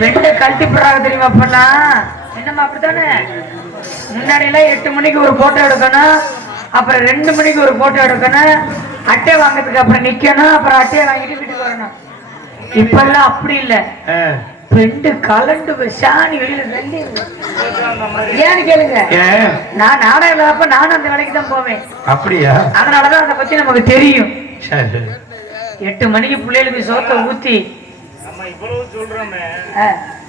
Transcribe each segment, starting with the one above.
பெண்டை கழட்டி போடுறாங்க தெரியுமா பண்ணா? என்னம்மா அப்படித்தானே? முன்னாடி எல்லாம் 8 மணிக்கு ஒரு போட்டோ எடுக்கணும், அப்புறம் 2 மணிக்கு ஒரு போட்டோ எடுக்கணும், அட்டை வாங்கறதுக்கு அப்புறம் நிக்கணும், அப்புறம் அட்டையை வாங்கிட்டு வீட்டுக்கு வரணும். இப்பெல்லாம் அப்படி இல்லை. பெண்டு கலண்டு சாணி வெளியில வெள்ளி. ஏன்னு கேளுங்க, நான் நாடகம் இல்லாதப்ப நானும் அந்த வேலைக்கு தான் போவேன். அப்படியா? அதனாலதான் அதை பத்தி நமக்கு தெரியும். 8 மணிக்கு பிள்ளைகளுக்கு சோத்தை ஊத்தி இவ்வளவு சொல்றோமே,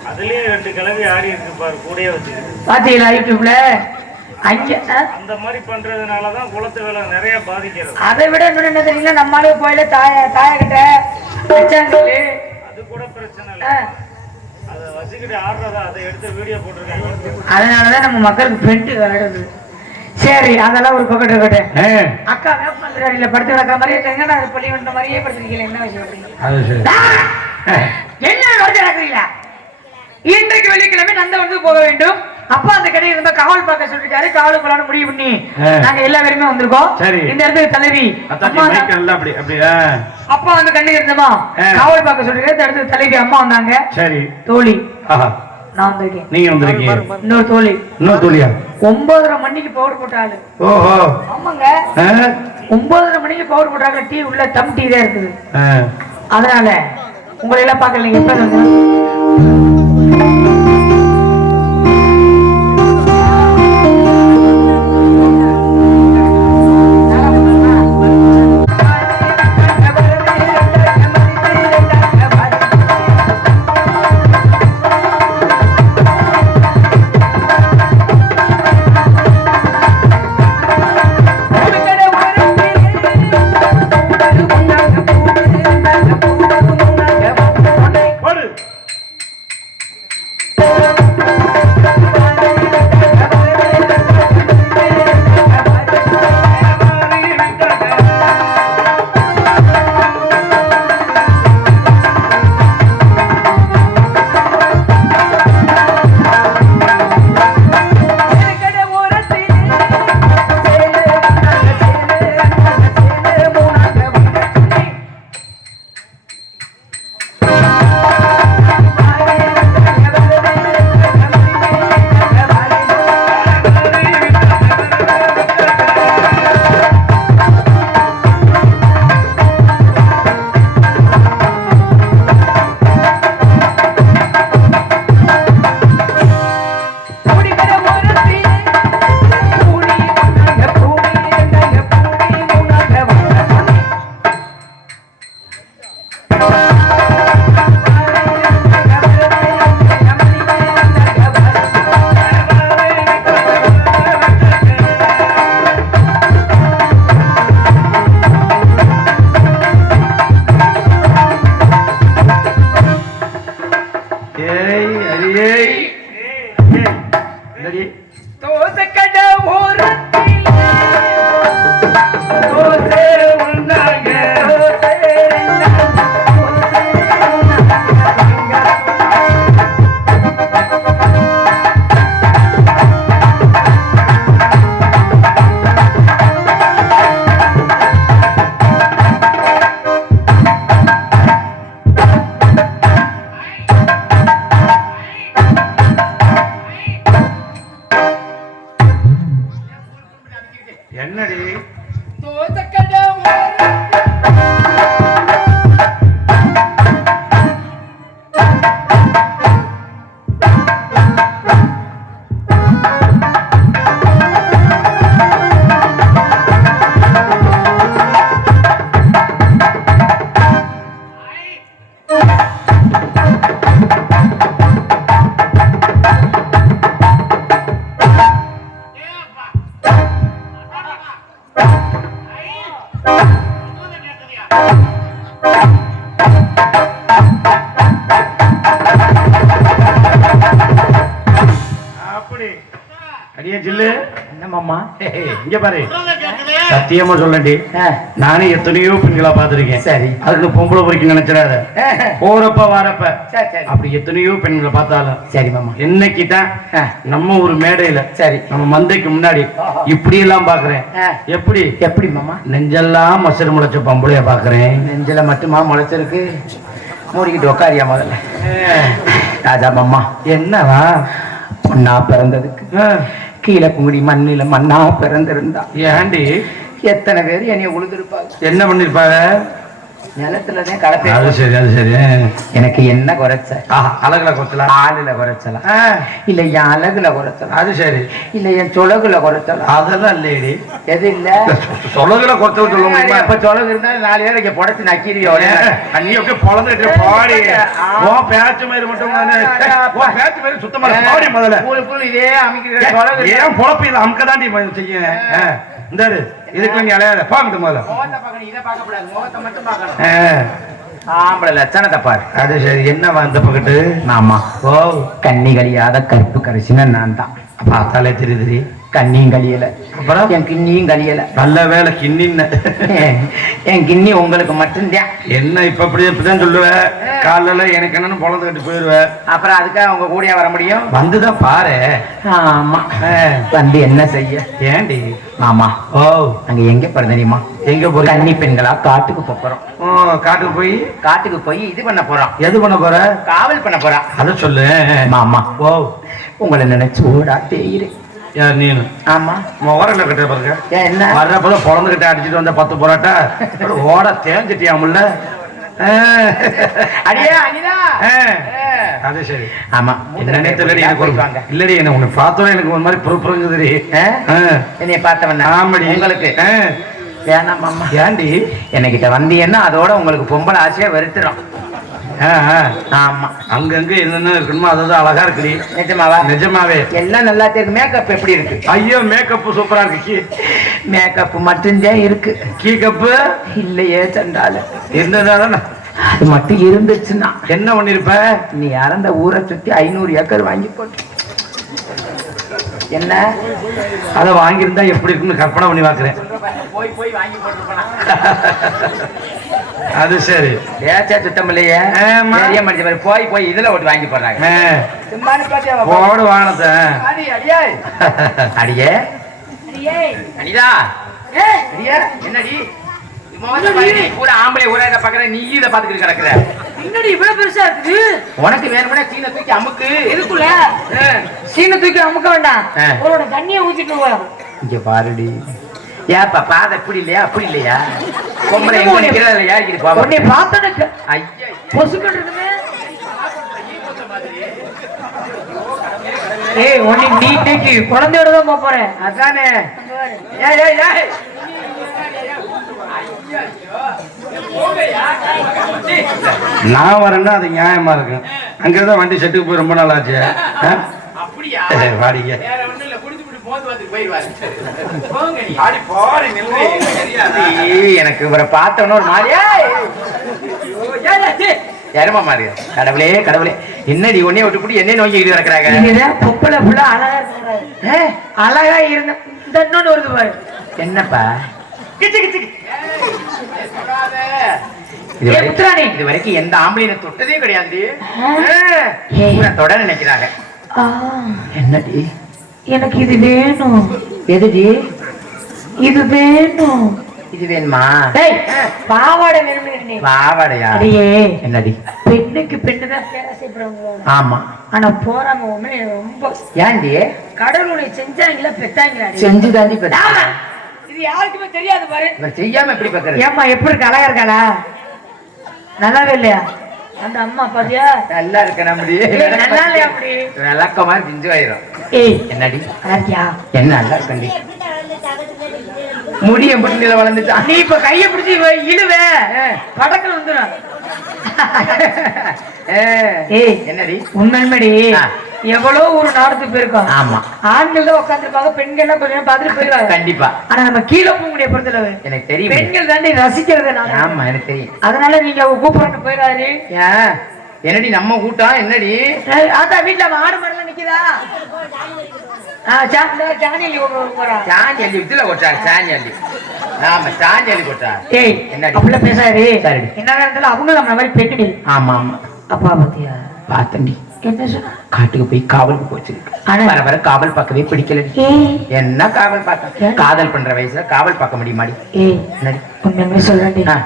அதுலயே 2 கிழவி ஆடி இருக்கு பாரு கூடயே வச்சு. பாத்தீங்களா யூடியூப்ல? அந்த மாதிரி பண்றதுனாலதான் குளத்து வேலை நிறைய பாதிக்கிறது. அதை விட இன்னொன்னு என்ன தெரியல, நம்மளாலே போயில தாய கிட்ட வச்சாங்களே, அது கூட பிரச்சனை இல்லை. அதை வச்சுக்கிட்டு ஆடுறதா, அதை எடுத்து வீடியோ போட்டிருக்காங்க. அதனாலதான் நம்ம மக்களுக்கு பெண்டு வருது. சரி, அதெல்லாம் ஒரு பக்கத்து இருக்கட்டும். அக்கா வேப்பமந்திரியில படுத்து கிடக்கிற மாதிரியே தெங்கன்னா பள்ளி வந்த மாதிரியே படுத்துருக்கீங்க. என்ன விஷயம்? என்ன படுத்து கிடக்குறீங்களா? இன்றைக்கு வெள்ளிக்கிழமை நந்தவனத்துக்கு போக வேண்டும். அப்பா அந்த கடையை இருந்த காவல் பார்க்க சொல்லிட்டாரு. காவல் போலான்னு முடிவு பண்ணி நாங்க எல்லா பேருமே வந்திருக்கோம். இந்த இடத்துக்கு தலைவி அப்பா வந்து கண்ணு இருந்தமா காவல் பார்க்க சொல்லிட்டு இந்த இடத்துக்கு தலைவி அம்மா வந்தாங்க. சரி தோழி, நான் வந்திருக்கேன். நீங்க வந்திருக்கீங்க. இன்னொரு தோழி. இன்னொரு தோழியா? 9:30 மணிக்கு பவுடர் போட்டாலு. ஓஹோ ஆமாங்க, 9:30 மணிக்கு பவுடர் போட்டாங்க. டீ உள்ள தம் டீ தான் இருக்குது. அதனால உங்களை எல்லாம் பாக்கல. எப்ப சத்தியமா சொல்லண்டி, நானே எத்தனையோ பெண்களா பாத்திருக்கேன். சரி, அதுக்கு பொம்பளை பொறிக்க நினைச்சிடாத. போறப்ப வரப்ப அப்படி எத்தனையோ பெண்களை பார்த்தாலும் சரி மாமா, என்னைக்குதான் நம்ம ஒரு மேடையில சரி நம்ம மந்தைக்கு முன்னாடி இப்படி எல்லாம் பாக்குறேன். எப்படி எப்படி மாமா? நெஞ்செல்லாம் மசரு முளைச்ச பொம்பளைய பாக்குறேன். நெஞ்சில மட்டுமா முளைச்சிருக்கு? மூடிக்கிட்டு உக்காரியா முதல்ல. ராஜா மாமா என்னவா பொண்ணா பிறந்ததுக்கு கீழே குங்குடி மண்ணில மண்ணா பிறந்திருந்தா ஏண்டி எத்தனை பேர் என்னைய உழுதுருப்பாங்க. என்ன பண்ணிருப்பாங்க? நிலத்துலதான் கலப்பை. அது சரி அது சரி. எனக்கு என்ன குறைச்ச? அழகுல குறைச்சலாம், ஆளுல குறைச்சலாம், இல்ல என் அழகுல குறைச்சலாம், அது சரி, இல்ல என் சொலகுல குறைச்சலாம், அதெல்லாம் இல்லையடி. எது இல்ல சொலகுல குறைச்ச சொல்லுங்க. இப்ப சொலகு இருந்தா 4 பேர் இங்க புடச்சு நக்கிடுவியோட நீ அப்படியே பொழந்துட்டு பாடி பேச்சு மாதிரி மட்டும் பேச்சு மாதிரி சுத்தமா பாடி முதல்ல உங்களுக்கு இதே அமைக்கிற ஏன் பொழப்பு இதை அமுக்கதாண்டி செய்ய இந்த இதுக்கு நீ அலையாத பாக்கிட்டு முதல்ல. ஆம்பளை லட்சணத்தை பாரு. அது சரி. என்னவா இந்த பக்கத்து ஆமா. ஓ கண்ணி கழியாத கருப்பு கரிசின நான் தான். பார்த்தாலே தெரியுது. கண்ணியும் கழியல, அப்புறம் என் கிண்ணியும் கழியல. நல்ல வேலை கிண்ணின்னு. என் கிண்ணி உங்களுக்கு மட்டும்தான். என்ன இப்ப இப்படிதான் சொல்லுவேன். காலைல எனக்கு என்னன்னு பொழந்துக்கிட்டு போயிடுவேன். அப்புறம் அதுக்காக அவங்க கூடிய வர முடியும்? வந்துதான் பாரு. ஆமா. வந்து என்ன செய்ய? ஏண்டி ஆமா. ஓ அங்க எங்க போற தெரியுமா? எங்க போற? கன்னி பெண்களா காட்டுக்கு போறோம். காட்டுக்கு போய் இது பண்ண போறோம். எது பண்ண போற? காவல் பண்ண போறா. அத சொல்லு மாமா. ஓ உங்களை நினைச்சு ஓடா தேயிரு. யார் நீனு? ஆமா. ஓரல கட்ட பாருங்க. என்ன வர்றப்பதான் பொழந்துகிட்ட அடிச்சுட்டு வந்த 10 பரோட்டா ஓட தேஞ்சிட்டியாமுல்ல. அடியே அனிதா. அது சரி. ஆமா. என்னன்னே தெரியல எனக்கு. இல்லடி என்ன உன்னை பார்த்தோன்னே எனக்கு ஒரு மாதிரி புறப்புறங்குதுடி. என்னைய பார்த்தவன ஆமாடி. உங்களுக்கு வேணாம் மாமா. ஏண்டி என்கிட்ட வந்தீங்கன்னா அதோட உங்களுக்கு பொம்பளை ஆசையா வெறுத்துரும். ஆமா. அங்கங்க என்னென்ன இருக்கணுமோ அதுதான் அழகா இருக்குடி. நிஜமாவா? நிஜமாவே எல்லாம் நல்லா இருக்கு. மேக்கப் எப்படி இருக்கு? ஐயோ மேக்கப் சூப்பரா இருக்கு. மேக்கப் மட்டும்தான் இருக்கு. கீ கப்பு இல்லையே சண்டால. இருந்ததான அது மட்டும் இருந்துச்சுன்னா என்ன பண்ணிருப்ப? நீ இறந்த ஊரை சுத்தி 500 ஏக்கர் வாங்கி போட்டு என்ன அதை வாங்கியிருந்தா எப்படி இருக்குன்னு கற்பனை பண்ணி பாக்குறேன். போய் போய் வாங்கி போட்டு அது சரி. ஏச்சா சுத்தம் இல்லையே. மனுஷன் போய் போய் இதுல ஓட்டு வாங்கி போடுறாங்க. போடு வானத்தை. அடியே அனிதா. என்னடி பூரா ஆம்பளை ஊரா இதை பாக்குற, நீ இதை பாத்துக்கிட்டு கிடக்குற. இன்னொரு இவ்வளவு பெருசா இருக்குது. உனக்கு வேணும்னா சீனை தூக்கி அமுக்கு. இருக்குல்ல சீனை தூக்கி அமுக்க வேண்டாம். உங்களோட தண்ணியை ஊத்திட்டு வா. இங்க பாருடி. ஏப்பா பாதை இப்படி இல்லையா அப்படி இல்லையா? பொம்பளை எங்க நிக்கிறதுல யாருக்கு பாப்பா? உன்னை பார்த்தனக்கு ஐயா பொசுக்கிட்டு இருக்குமே. ஏய் உன்னை நீ டேக்கி குழந்தையோட தான் போறேன். அதானே. ஏய் ஏய் ஏய் நான் வரேன்னா அது நியாயமா இருக்கு. அங்கதான் வண்டி செட்டுக்கு போய் ரொம்ப நாள் ஆச்சு. அப்படியா? வாடிங்க. வேற ஒண்ணும் இல்ல. குடிச்சு போந்து வந்து போயிடுவாரு. போங்க நீ. ஆடி போறி நில்லு. எனக்கு இவரை பார்த்தவன ஒரு மாதிரியா யாருமா மாதிரி. கடவுளே கடவுளே என்னடி உன்னைய விட்டு என்ன நோங்கிட்டு இருக்கிறாங்க? இதுதான் பொம்பளை புள்ள அழகா இருக்கிறாரு. அழகா இருந்த இந்த இன்னொன்னு வருது பாரு. என்னப்பா இது வரைக்கும் எந்த ஆம்பளையும் தொட்டதே கிடையாது. தொட நினைக்கிறாங்க. என்னடி? எனக்கு இது வேணும். எதுடி? இது வேணும். இது வேணுமா? பாவாடை வேணும். பாவாடையா? என்னடி? பெண்ணுக்கு பெண்ணுதான் பேராசைப்படுறாங்க. ஆமா. ஆனா போறாங்க ரொம்ப. ஏன்டி? கடவுளை செஞ்சாங்களா பெத்தாங்களா? செஞ்சுதாண்டி பெத்தாங்க. இது யாருக்குமே தெரியாது பாரு. செய்யாம எப்படி பாக்குற? ஏமா எப்படி இருக்கு? அழகா இருக்காளா? நல்லாவே இல்லையா அந்த அம்மா? பாத்தியா நல்லா இருக்க. நம்மடி நல்லா இல்லையா? அப்படி விளக்கமா பிஞ்சு ஆயிரும். என்னடி அழகியா? என்ன நல்லா இருக்கண்டி. முடிய முடிஞ்சல வளர்ந்துச்சா? நீ இப்ப கைய பிடிச்சி இழுவே படக்கல் வந்துடும். என்னடி உண்மைடி? எவ்வளவு ஒரு நாடத்துக்கு போயிருக்கோம். ஆமா. ஆண்கள் தான் உட்காந்துருப்பாங்க, பெண்கள் எல்லாம் கொஞ்சம் பார்த்துட்டு போயிருவாங்க. கண்டிப்பா. ஆனா நம்ம கீழே போக முடிய பொறுத்தளவு எனக்கு தெரியும். பெண்கள் தாண்டி ரசிக்கிறது. ஆமா எனக்கு தெரியும். அதனால நீங்க கூப்பிட்டு போயிடாரு. என்னடி நம்ம கூட்டம்? என்னடி அதான் வீட்டுல ஆடு மாடெல்லாம் நிக்குதா? சாணியல்லி இதுல கொட்டாரு. சாணியல்லி. ஆமா சாணியல்லி கொட்டாரு. என்னடி அப்படிலாம் பேசாரு. என்ன நேரத்துல அவங்க நம்ம மாதிரி பெண்கள். ஆமா ஆமா. அப்பா பத்தியா பாத்தண்டி. என்ன சொன்ன? காட்டுக்கு போய் காவலுக்கு போச்சிருக்கு. வர வர காவல் பார்க்கவே பிடிக்கல. என்ன காவல் பார்க்க? காதல் பண்ற வயசுல காவல் பார்க்க முடியுமாடி? உண்மையுமே சொல்றேன்.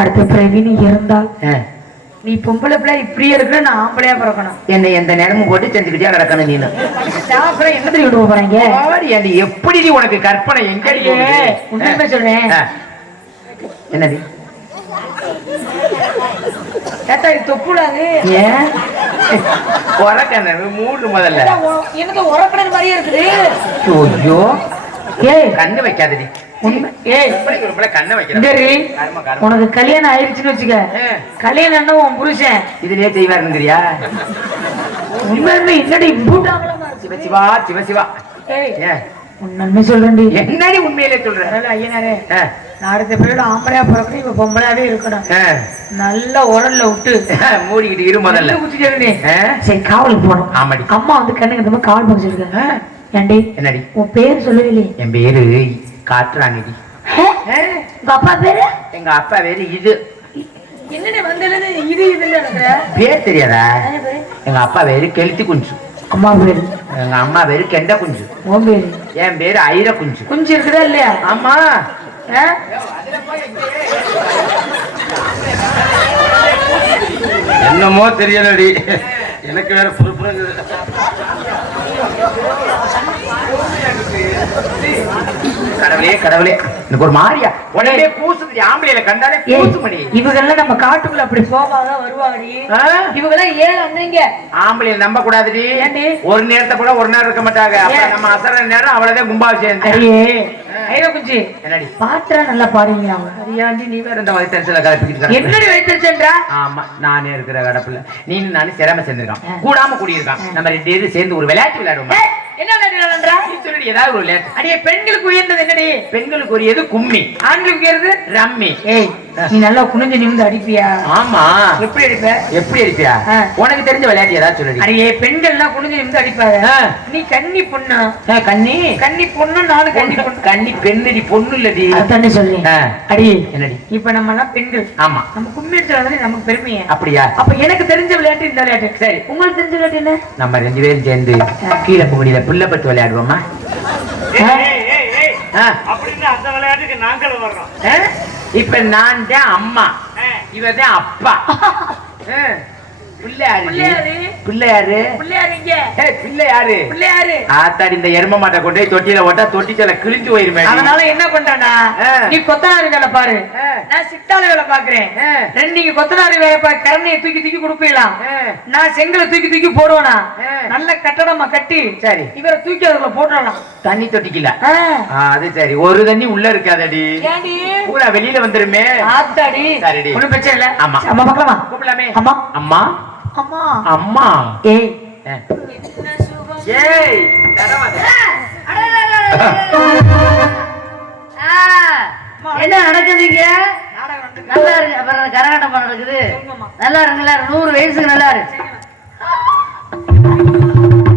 அடுத்த பிரவீன் இருந்தால் நீ பொம்பளை பிள்ளை இப்படியே இருக்கிற நான் ஆம்பளையா பிறக்கணும். என்னை எந்த நேரமும் போட்டு செஞ்சுக்கிட்டே கிடக்கணும் நீனு. அப்புறம் என்ன தெரியும் விட்டு போறாங்க? எப்படி உனக்கு கற்பனை எங்க உண்மையுமே சொல்றேன். என்னடி கேட்டா இது தொப்புடாது. ஏன் உரக்கண்ணு மூணு முதல்ல எனக்கு உரக்கணன் மாதிரியே இருக்குது. ஐயோ ஏய் கண்ணு வைக்காதடி. கண்ணை வைக்கிறேன். உனக்கு கல்யாணம் ஆயிடுச்சுன்னு வச்சுக்க. கல்யாணம் உன் புருஷன் இதுலயே செய்வாருங்கிறியா? உண்மையுமே என்னடி சிவ சிவா சிவ சிவா. உண்மையுமே சொல்றேன்டி. என்னடி உண்மையிலே சொல்றேன் ஐயனாரே, நான் அடுத்த பேரோட ஆம்பளையா பிறக்கணும். இப்ப பொம்பளையாவே இருக்கணும். நல்ல உரல்ல விட்டு மூடிக்கிட்டு இரு முதல்ல குச்சிட்டு சரி காவலுக்கு போனோம். ஆமாடி. அம்மா வந்து கண்ணுக்கு இந்த மாதிரி காவல் பண்ணிச்சிருக்காங்க. ஏண்டி என்னடி உன் பேர் சொல்லவே இல்லையே? என் பேரு காட்டுறானிடி. உங்க அப்பா பேரு? எங்க அப்பா பேரு இது. என்னடி வந்தது இது இதுன்னு பேர் தெரியாதா? எங்க அப்பா பேரு கெளுத்தி குஞ்சு. அம்மா பேரு? எங்க அம்மா பேரு கெண்ட குஞ்சு. உன் பேரு? என் பேரு ஐர குஞ்சு. குஞ்சு இருக்குதா இல்லையா? ஆமா. என்னமோ தெரியலடி, எனக்கு வேற புறுப்புறது. கடவுளே கடவுளே, எனக்கு ஒரு மாரியா உடனே கூசுது. ஆம்பளையில கண்டாலே கூசுமணி. இவங்கெல்லாம் நம்ம காட்டுக்குள்ள அப்படி போவாங்க வருவாங்கடி. இவங்கெல்லாம் ஏன் வந்தீங்க? ஆம்பளையில நம்ப கூடாதுடி. ஏண்டி? ஒரு நேரத்தை கூட ஒரு நேரம் இருக்க மாட்டாங்க. நம்ம அசர நேரம் அவ்வளவுதான் கும்பாபிஷேகம். குஞ்சு என்னடி பாட்டா நல்லா பாடுவீங்க. அரியாண்டி நீ வேற இந்த வயிற்றுல கலப்பிக்கிட்டு என்னடி வயிற்றுச்சா? ஆமா, நானே இருக்கிற கடப்புல நீ நானும் சிரம சேர்ந்திருக்கான். கூடாம கூடியிருக்கான். நம்ம 2 பேரும் சேர்ந்து ஒரு விளையாட்டு விளையாடுவோம். என்ன விளையாடுறா? சொல்லி ஏதாவது ஒரு விளையாட்டு. அடியே பெண்களுக்கு உயர்ந்தது என்னடி? பெண்களுக்கு ஒரு எது கும்மி, ஆண்களுக்கு உயர்ந்து ரம்மி. ஏய் நீ நல்லா குனிஞ்சு நிமிந்து அடிப்பியா? ஆமா. எப்படி அடிப்ப? எப்படி அடிப்பியா? உனக்கு தெரிஞ்ச விளையாட்டு ஏதாவது சொல்லி. அடியே பெண்கள் எல்லாம் குனிஞ்சு நிமிந்து அடிப்பாங்க. நீ கன்னி பொண்ணு. கன்னி கன்னி பொண்ணு, நானும் கன்னி பொண்ணு. கன்னி பெண்ணடி, பொண்ணு இல்லடி. அதானே சொல்லி. அடி என்னடி இப்ப நம்ம எல்லாம் பெண்கள். ஆமா. நம்ம கும்மி அடிச்சாலே நமக்கு பெருமையா? அப்படியா? அப்ப எனக்கு தெரிஞ்ச விளையாட்டு இந்த விளையாட்டு. சரி, உங்களுக்கு தெரிஞ்ச விளையாட்டு என்ன? நம்ம 2 பேரும் சேர்ந்து கீழே புகுடியில புல்ல பட்டு விளையாடுவோமா? அப்படின்னு அந்த விளையாட்டுக்கு நாங்களும் வர்றோம். இப்ப நான் தான் அம்மா, இவதான் அப்பா. ஆத்தாடி இந்த எரும மாட்டை கொண்டு தொட்டியில ஓட்டா தொட்டிச்சல கிழிஞ்சு போயிருமே. அதனால என்ன பண்றானா, நீ கொத்தனாரி வேலை பாரு, நான் சித்தாள வேலை பாக்குறேன். நீங்க கொத்தனாரி வேலை பாரு, கரணையை தூக்கி தூக்கி கொடுப்பீங்களாம், நான் செங்கலை தூக்கி தூக்கி போடுவேனா. நல்ல கட்டடமா கட்டி சரி இவரை தூக்கி அதுல போட்டுடலாம். தண்ணி தொட்டிக்கல. அது சரி, ஒரு தண்ணி உள்ள இருக்காதடி, பூரா வெளியில வந்துருமே. ஆத்தாடி சரிடி, ஒண்ணும் பிரச்சனை இல்ல. ஆமா அம்மா பார்க்கலாமா? கூப்பிடலாமே. அம்மா அம்மா அம்மா அம்மா. ஏய் ஏய் என்ன நடக்குதுங்க? நல்லா இருக்கு. அப்புறம் கரகாட்டம் நடக்குது. நல்லா இருக்குங்களா? 100 வயசுக்கு நல்லா இருக்கு.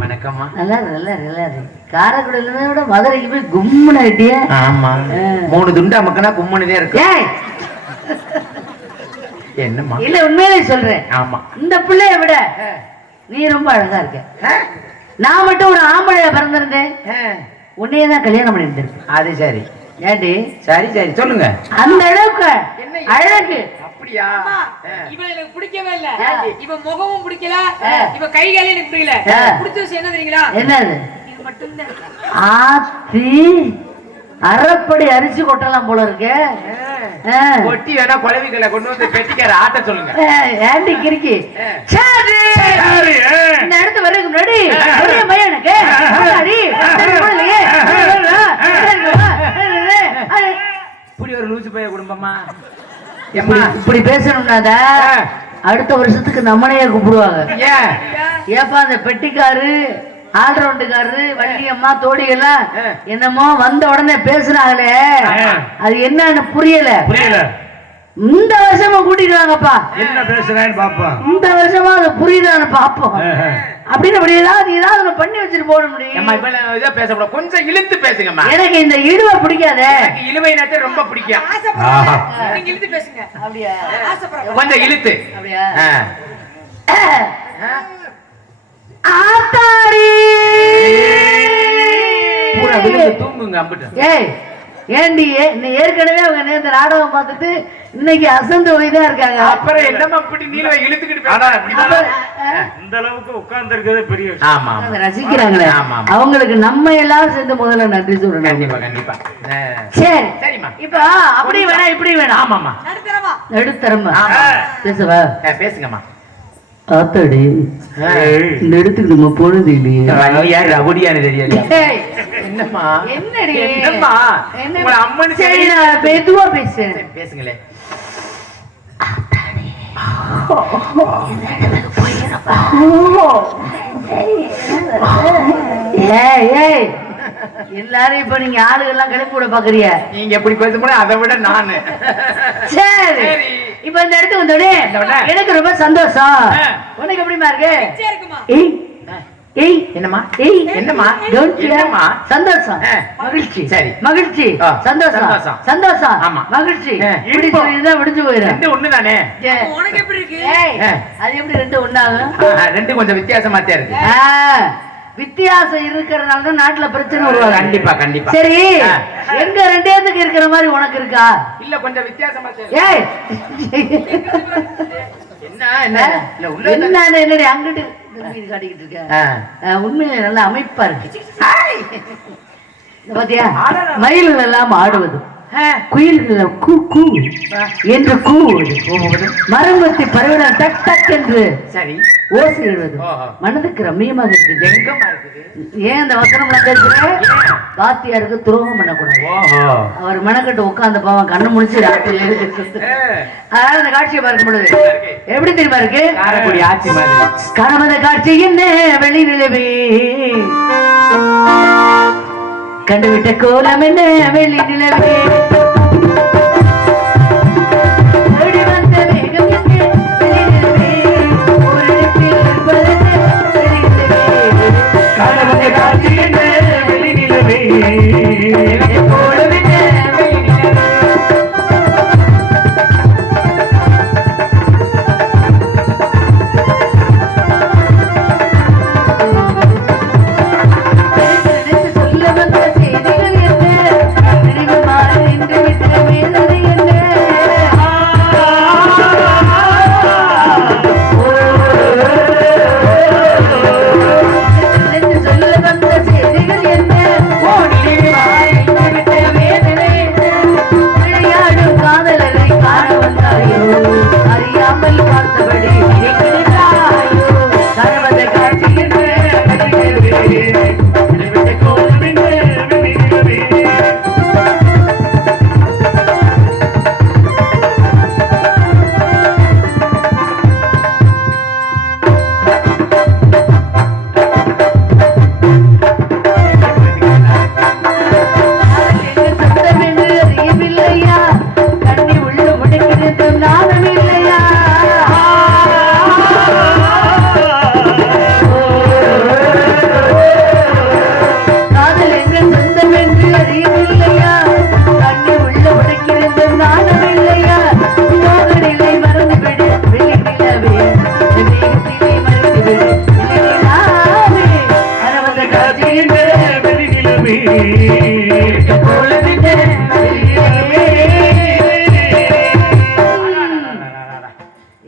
வணக்கம்மா. நல்லா இருக்கு நல்லா இருக்கு நல்லா இருக்கு. காரைக்குடியில விட மதுரைக்கு போய் கும்முன்னு ஆயிட்டியா? ஆமா, 3 துண்டு அமக்கனா கும்முனதே இருக்கு. என்னம்மா? இல்ல உண்மையிலே சொல்றேன். ஆமா, இந்த பிள்ளைய விட நீ ரொம்ப அழகா இருக்க. நான் மட்டும் ஒரு ஆம்பளையா பிறந்திருந்தேன், உன்னையதான் கல்யாணம் பண்ணிருந்தேன். அது சரி. ஏண்டி? சரி சரி சொல்லுங்க. அந்த அளவுக்கு அழகு. அப்படியா? இவன் எனக்கு பிடிக்கவே இல்ல. இவன் முகமும் பிடிக்கல, இவன் கை காலே எனக்கு பிடிக்கல. பிடிச்ச விஷயம் என்ன தெரியுங்களா? என்னது? இது மட்டும்தான். ஆத்தி அரைப்படி அரிசி கொட்டலாம் போல இருக்கு. கொட்டி வேணா குழவிகளை கொண்டு வந்து பெட்டிக்கார ஆட்ட சொல்லுங்க. ஏண்டி கிறுக்கி? இந்த இடத்து வர்றதுக்கு முன்னாடி பையன் எனக்கு இப்படி ஒரு லூசு பைய குடும்பமா இப்படி பேசணும்னாதா அடுத்த வருஷத்துக்கு நம்மளையே கூப்பிடுவாங்க. ஏப்பா அந்த பெட்டிக்காரு, ஆல்ரவுண்டுக்காரரு, வண்டியம்மா, தோடிகள்லாம் என்னமோ வந்த உடனே பேசுறாங்களே, அது என்னன்னு புரியல. இந்த வருஷமா கூட்டிட்டு வாங்கப்பா. என்ன பேசுறேன்னு பாப்போம். இந்த வருஷமா அது புரியுதான்னு பாப்போம். அப்படின்னு அப்படி ஏதாவது பண்ணி வச்சுட்டு போட முடியும். பேசக்கூடாது, கொஞ்சம் இழுத்து பேசுங்கம்மா. எனக்கு இந்த இழுவை பிடிக்காத. இழுவை நாச்சே ரொம்ப பிடிக்கும். இழுத்து பேசுங்க. அப்படியா? கொஞ்சம் இழுத்து. அப்படியா? ஆத்தாடி தூங்குங்க. அம்பிட்டு ஏய் ஏண்டி, நீ ஏற்கனவே அவங்க நேர்ந்த நாடகம் பார்த்துட்டு இன்னைக்கு அசந்து போய்தான் இருக்காங்க. அப்புறம் என்னமா இப்படி நீல இழுத்துக்கிட்டு ஆனா, இந்த அளவுக்கு உட்கார்ந்து இருக்கிறது பெரிய விஷயம். ஆமா அதை ரசிக்கிறாங்களே, ஆமா. அவங்களுக்கு நம்ம எல்லாரும் சேர்ந்து முதல்ல நன்றி சொல்லணும். கண்டிப்பா கண்டிப்பா. சரி சரிம்மா. இப்ப அப்படி வேணா இப்படி வேணாம். ஆமாமா. நடுத்தரமா ஆமா. பேசுவா. பேசுங்கம்மா. ஆத்தாடி இந்த இடத்துக்கு பொழுது இல்லையே. வள்ளியா ரவுடியானு தெரியல. என்னம்மா என்னடி என்னம்மா உங்க அம்மன் சரி நான் மெதுவா பேசுறேன். பேசுங்களே. எல்லாரும் இப்ப நீங்க ஆளுகள்லாம் கிளப்பி விட பாக்குறிய. நீங்க எப்படி பேசும்போது அதை விட நானு. சரி இப்ப இந்த இடத்துக்கு வந்தோடனே எனக்கு ரொம்ப சந்தோஷம். உனக்கு எப்படிமா இருக்கு? ஏய் என்னம்மா ஏய் என்னம்மா என்னம்மா சந்தோஷம் மகிழ்ச்சி. சரி மகிழ்ச்சி சந்தோஷம் சந்தோஷம் ஆமா மகிழ்ச்சி. இப்படி சொல்லிதான் விடுஞ்சு போயிடும். ரெண்டு ஒண்ணுதானே. உனக்கு எப்படி இருக்கு? அது எப்படி ரெண்டு ஒண்ணாகும்? ரெண்டு கொஞ்சம் வித்தியாசமா தான் இருக்கு. வித்தியாசம் இருக்கிறதுனால தான் நாட்டுல பிரச்சனை உருவாகும். கண்டிப்பா கண்டிப்பா. சரி எங்க ரெண்டேத்துக்கு இருக்கிற மாதிரி உனக்கு இருக்கா? இல்ல கொஞ்சம் வித்தியாசமா தான். ஏய் என்ன என்ன இல்ல உள்ள என்ன என்னடி அங்கிட்டு காட்டிக்கிட்டு இருக்க? உண்மையில நல்ல அமைப்பா இருக்கு. பாத்தியா மயில்கள் எல்லாம் ஆடுவது, குயில்கள் கூ கூ என்று கூவுவது, மரங்கொத்தி பறவைகள் டக் டக் என்று சரி ஓசை எழுவது மனதுக்கு ரம்மியமாக இருக்குது. எங்கமா இருக்குது? ஏன் இந்த வசனம் பேசுற? வாத்தியாருக்கு துரோகம் பண்ணக்கூடாது. அவர் மனக்கட்டு உட்கார்ந்த பாவம் கண்ணு முடிச்சு அதாவது அந்த காட்சியை பார்க்கும் பொழுது எப்படி தெரியுமா இருக்கு? காரக்குடி ஆட்சி மாதிரி கணவன காட்சி என்ன வெளி நிலவே கண்டுவிட்ட கோலம் என்ன வெளி நிலவே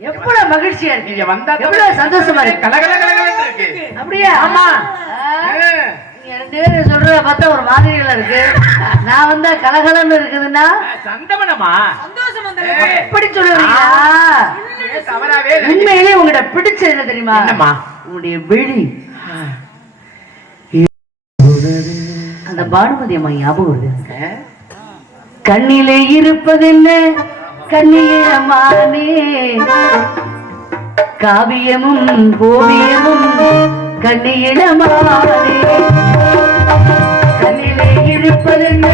எவ்வளவு மகிழ்ச்சியா இருக்கு. நீங்க வந்தா எவ்வளவு சந்தோஷமா இருக்கு. கலகலகலகலன்னு இருக்கு. அப்படியா? ஆமா. நீங்க ரெண்டு பேரும் சொல்றத பார்த்தா ஒரு மாதிரியில இருக்கு. நான் வந்தா கலகலன்னு இருக்குதுன்னா சந்தமனமா சந்தோஷம் வந்தது. எப்படி சொல்றீங்க? தவறாவே உண்மையிலே உங்ககிட்ட பிடிச்சது என்ன தெரியுமா? என்னம்மா? உங்களுடைய விழி. அந்த பானுமதி அம்மா ஞாபகம் வருது. கண்ணிலே இருப்பது என்ன கண்ணியமானே காவியமும் ஓவியமும் கண்ணியிடமானே கண்ணிலே இருப்பது என்ன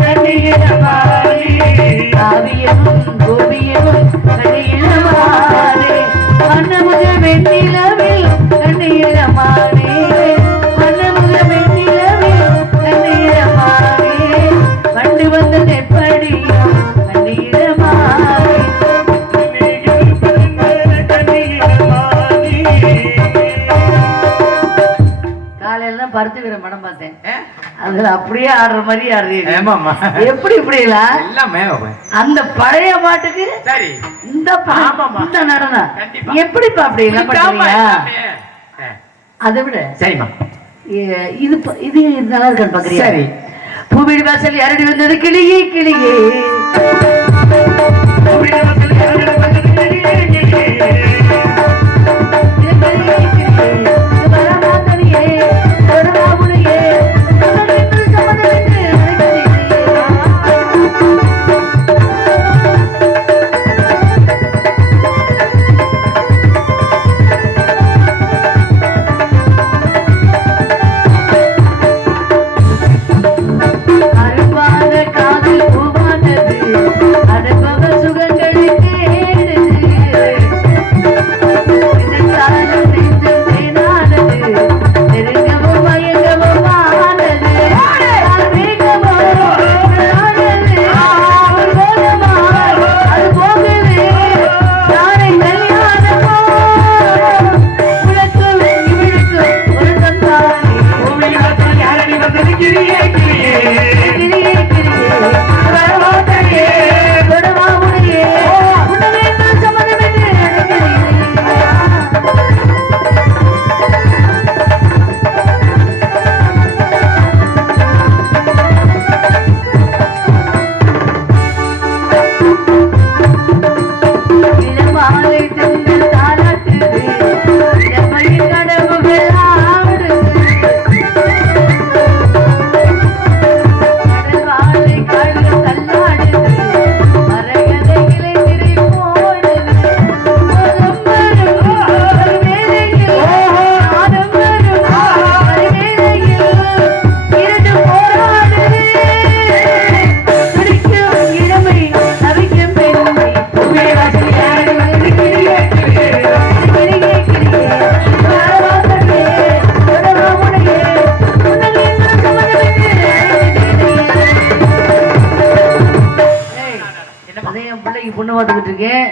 கண்ணியிடமானே காவியமும் ஓவியமும் கண்ணியிடமானே மன்னமுக வெண்ணிலவில் கண்ணியிடமானே மன்னமுக வெண்ணிலவில் கண்ணியிடமானே வண்டு வந்தது எப்படியோ பருத்தி வீர படம் பார்த்தேன். அதுல அப்படியே ஆடுற மாதிரி ஆடுறீங்க. ஆமாமா. எப்படி இப்படி எல்லாமே அந்த பழைய பாட்டுக்கு சரி இந்த இந்த நடனம் எப்படிப்பா அப்படி எல்லாம் பண்ணுவீங்க? அதை விட சரிம்மா இது இது நல்லா இருக்கான்னு பாக்குறீங்க? சரி. பூவீடு வாசல் யாரடி வந்தது கிளியே கிளியே பொண்ணு பார்த்துக்கிட்டு இருக்கேன்.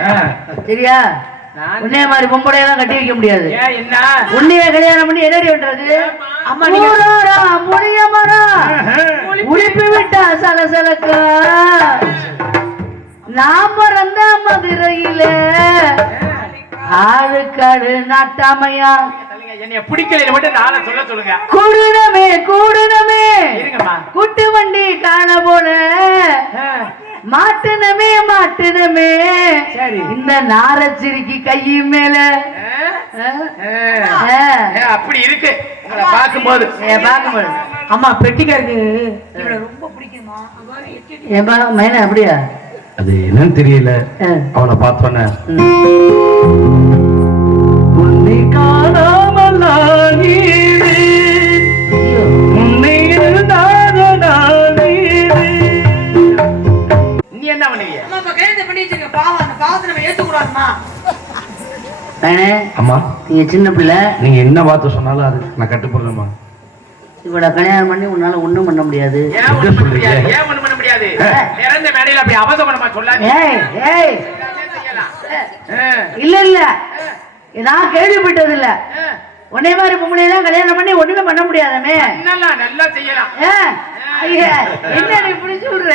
சரியா? உன்னைய மாதிரி பொம்பளையெல்லாம் கட்டி வைக்க முடியாது. உன்னைய கல்யாணம் பண்ணி என்னடி பண்றது? உடுப்பி விட்டா சலசலக்கா நாம ரந்த மதுரையில ஆளுக்காடு நாட்டாமையா என்னைய பிடிக்கல மட்டும் நாளை சொல்ல சொல்லுங்க. கூடுனமே கூடுனமே கூட்டு வண்டி காண போல மாட்டுனமே மாட்டுனமே இந்த நாரச்சிரிக்கு கையும் மேல அப்படி இருக்கு பார்க்கும்போது. அம்மா பெட்டிக்காருக்கு ரொம்ப பிடிக்குமா? ஏன்பா மைனா அப்படியா? அது என்னன்னு தெரியல. அவனை பார்த்தோன்னே உன்னை காணாமல் அம்மா நீங்க சின்ன பிள்ளை, நீங்க என்ன வார்த்தை சொன்னாலும் அது நான் கட்டுப்படுறேம்மா. இவட கல்யாணம் பண்ணி உன்னால ஒண்ணும் பண்ண முடியாது. இல்ல இல்ல நான் கேள்விப்பட்டது இல்ல. உன்னை மாதிரி பொம்பளையெல்லாம் கல்யாணம் பண்ணி ஒண்ணுமே பண்ண முடியாதமே. நல்லா செய்யலாம். என்ன நீ புடிச்சு விடுற?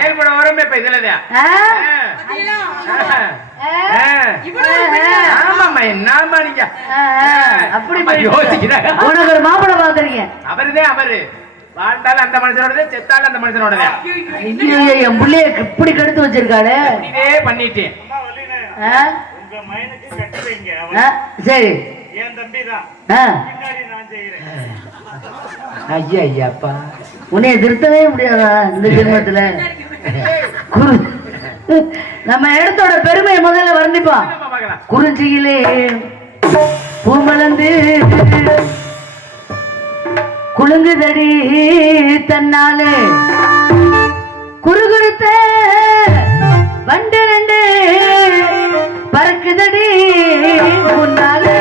செயல்பட வரமே இப்ப இதுலதான். உனக்கு ஒரு மாப்பிளை பாத்திருக்கேன். அவருதான் அவரு. வாழ்ந்தாலும் அந்த மனுஷனோட, செத்தாலும் அந்த மனுஷனோட. என் பிள்ளைய இப்படி கெடுத்து வச்சிருக்காளே. இதே பண்ணிட்டேன். சரி ஐயா ஐயாப்பா உன்னைய திருத்தவே முடியாதா இந்த ஜென்மத்துல? நம்ம இடத்தோட பெருமையை முதல்ல வர்ணிப்போம். குறிஞ்சியிலே பூமலந்து குலுங்குதடி தன்னாலே குறுகுறுத்த வண்டு ரெண்டு பறக்குதடி முன்னாலே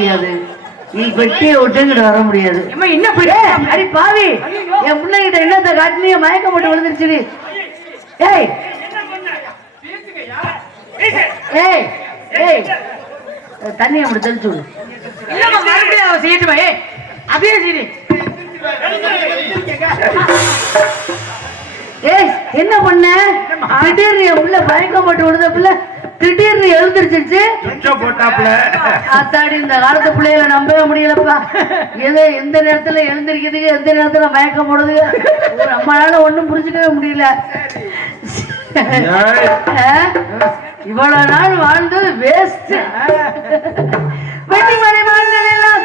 முடியாது, நீ பெட்டியை விட்டுங்கிட்டு வர முடியாது. ஏம்மா, என்ன இப்படி? அடி பாவி, என் பிள்ளைகிட்ட என்னத்தை காட்டினிய மயக்கம் போட்டு விழுந்துருச்சு. ஏய் ஏய் ஏய், தண்ணியை அப்படி தெளிச்சு விடு. இல்லம்மா, மறுபடியும் அவ செய்யட்டுமா? ஏய், அதே செய்தி. ஏய், என்ன பண்ண? திடீர்னு என் உள்ள மயக்கம் போட்டு விடுத பிள்ளை திடீர்னு எழுந்திருச்சு. அத்தாடி, இந்த காலத்து பிள்ளைகளை நம்பவே முடியலப்பா. ஏதோ எந்த நேரத்துல எழுந்திருக்குதுங்க, எந்த நேரத்துல மயக்கம் போடுதுங்க, ஒரு அம்மானால ஒண்ணும் புரிஞ்சுக்கவே முடியல. இவ்வளவு நாள் வாழ்ந்தது வேஸ்ட். வெட்டிமலை வாழ்ந்தது எல்லாம்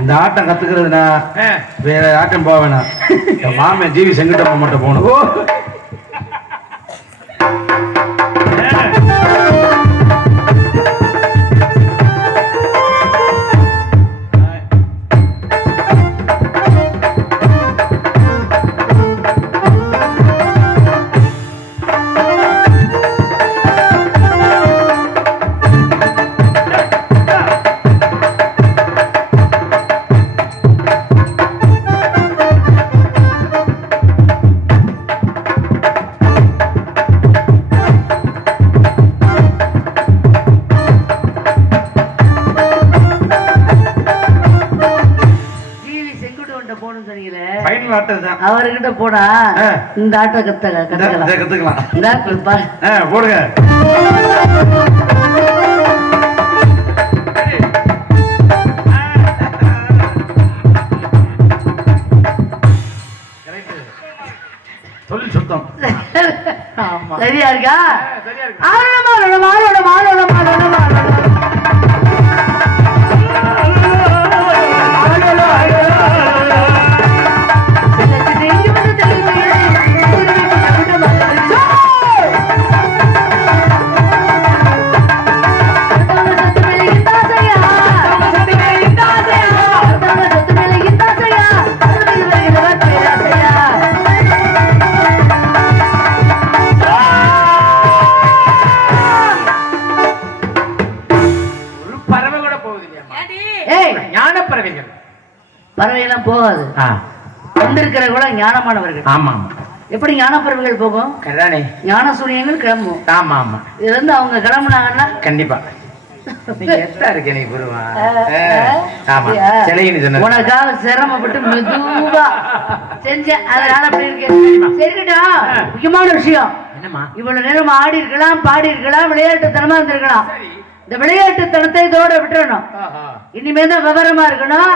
இந்த ஆட்டம் கத்துக்கிறதுனா வேற ஆட்டம் போவேனா? மாமே ஜீவி செங்கிட்ட மட்டும் போகணும். அவர்கிட்ட போனா இந்த ஆட்டை கத்துக்கலாம். போடுங்க. சுத்தம் சரியா இருக்கா? பறவையெல்லாம் போகாது. வந்திருக்கிற கூட ஞானமானவர்கள். ஆமா. எப்படி ஞான பறவைகள் போகும்? ஞான சூரியங்கள் கிளம்பும். ஆமா ஆமா. இது வந்து அவங்க கிளம்புனாங்கன்னா கண்டிப்பா உனக்காக சிரமப்பட்டு மெதுவா செஞ்சேன், அதனால அப்படி இருக்கு. சரிக்கட்டும், முக்கியமான விஷயம் என்னமா, இவ்வளவு நேரம் ஆடி இருக்கலாம், பாடி இருக்கலாம், விளையாட்டுத்தனமா இருந்திருக்கலாம். இந்த விளையாட்டுத்தனத்தை இதோட விட்டுறணும். இனிமே தான் விவரமா இருக்கணும்.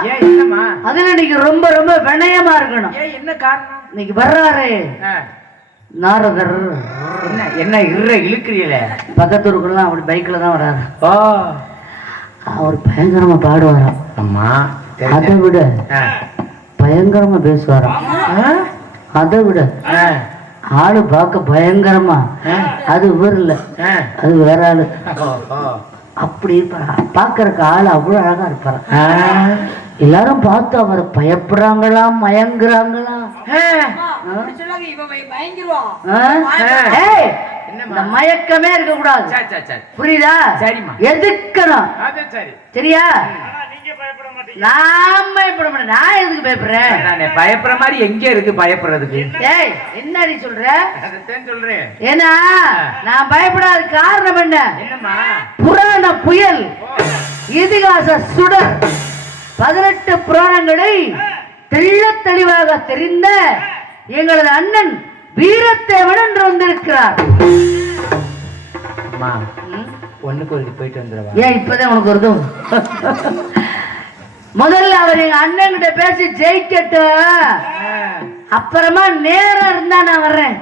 அதுல இன்னைக்கு ரொம்ப ரொம்ப வினயமா இருக்கணும். என்ன காரணம்? இன்னைக்கு வர்றாரு நாரதர். என்ன இழுக்கிறீங்களே? பக்கத்தூருக்குலாம் அப்படி பைக்ல தான் வராரு. அவர் பயங்கரமா பாடுவாராம். அம்மா, அதை விட பயங்கரமா பேசுவாராம். அதை விட ஆளு பார்க்க பயங்கரமா, அது இவர் இல்ல, அது வேற ஆளு. அப்படி இருப்பாரா, பாக்குறக்கு ஆளு அவ்வளவு அழகா இருப்பாரா. எல்லாரும் பார்த்து அவரை பயப்படுறாங்களா மயங்குறாங்களா? இந்த மயக்கமே இருக்க கூடாது, புரியுதா? எதுக்கணும், சரியா? நான் பயப்பட மாட்டேன். நான் எதுக்கு பயப்படுறேன்? பயப்படுற மாதிரி எங்க இருக்கு பயப்படுறதுக்கு? ஏய், என்னடி சொல்ற? சொல்றேன். ஏன்னா நான் பயப்படாத காரணம் என்ன? என்னம்மா? புராண புயல், இதிகாச சுடர், 18 புராணங்களை தெள்ள தெளிவாக தெரிந்த எங்களது அண்ணன் வீரத்தேவன் என்று வந்திருக்கிறார். ஒண்ணுக்கு ஒரு போயிட்டு வந்துடுவா. ஏன் இப்பதான் உனக்கு வருதும்? முதல்ல அவர் எங்க அண்ணன் கிட்ட பேசி ஜெயிக்கட்டு, அப்புறமா நேரம் இருந்தா நான் வர்றேன்.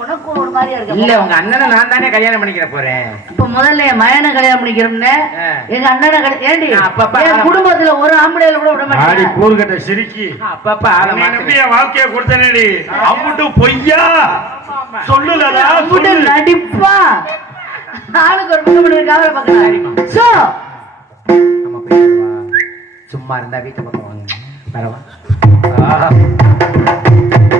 உனக்கு ஒரு மாதிரியா இருக்கு. இல்ல, உங்க அண்ணனை நான் தானே கல்யாணம் பண்ணிக்கிற போறேன். இப்ப முதல்ல என் மயனை கல்யாணம் பண்ணிக்கிறோம்னு எங்க அண்ணனை ஏண்டி என் குடும்பத்துல ஒரு ஆம்பளையில கூட விட மாட்டேன். கூறுகட்ட சிரிக்கி அப்பப்ப வாழ்க்கைய கொடுத்தனடி அம்புட்டு பொய்யா சொல்லுலடா, நடிப்பா. ஆளுக்கு ஒரு பக்கம் கவலை பார்க்கலாம். சும்மா இருந்தா வீட்டு பக்கம் வாங்க.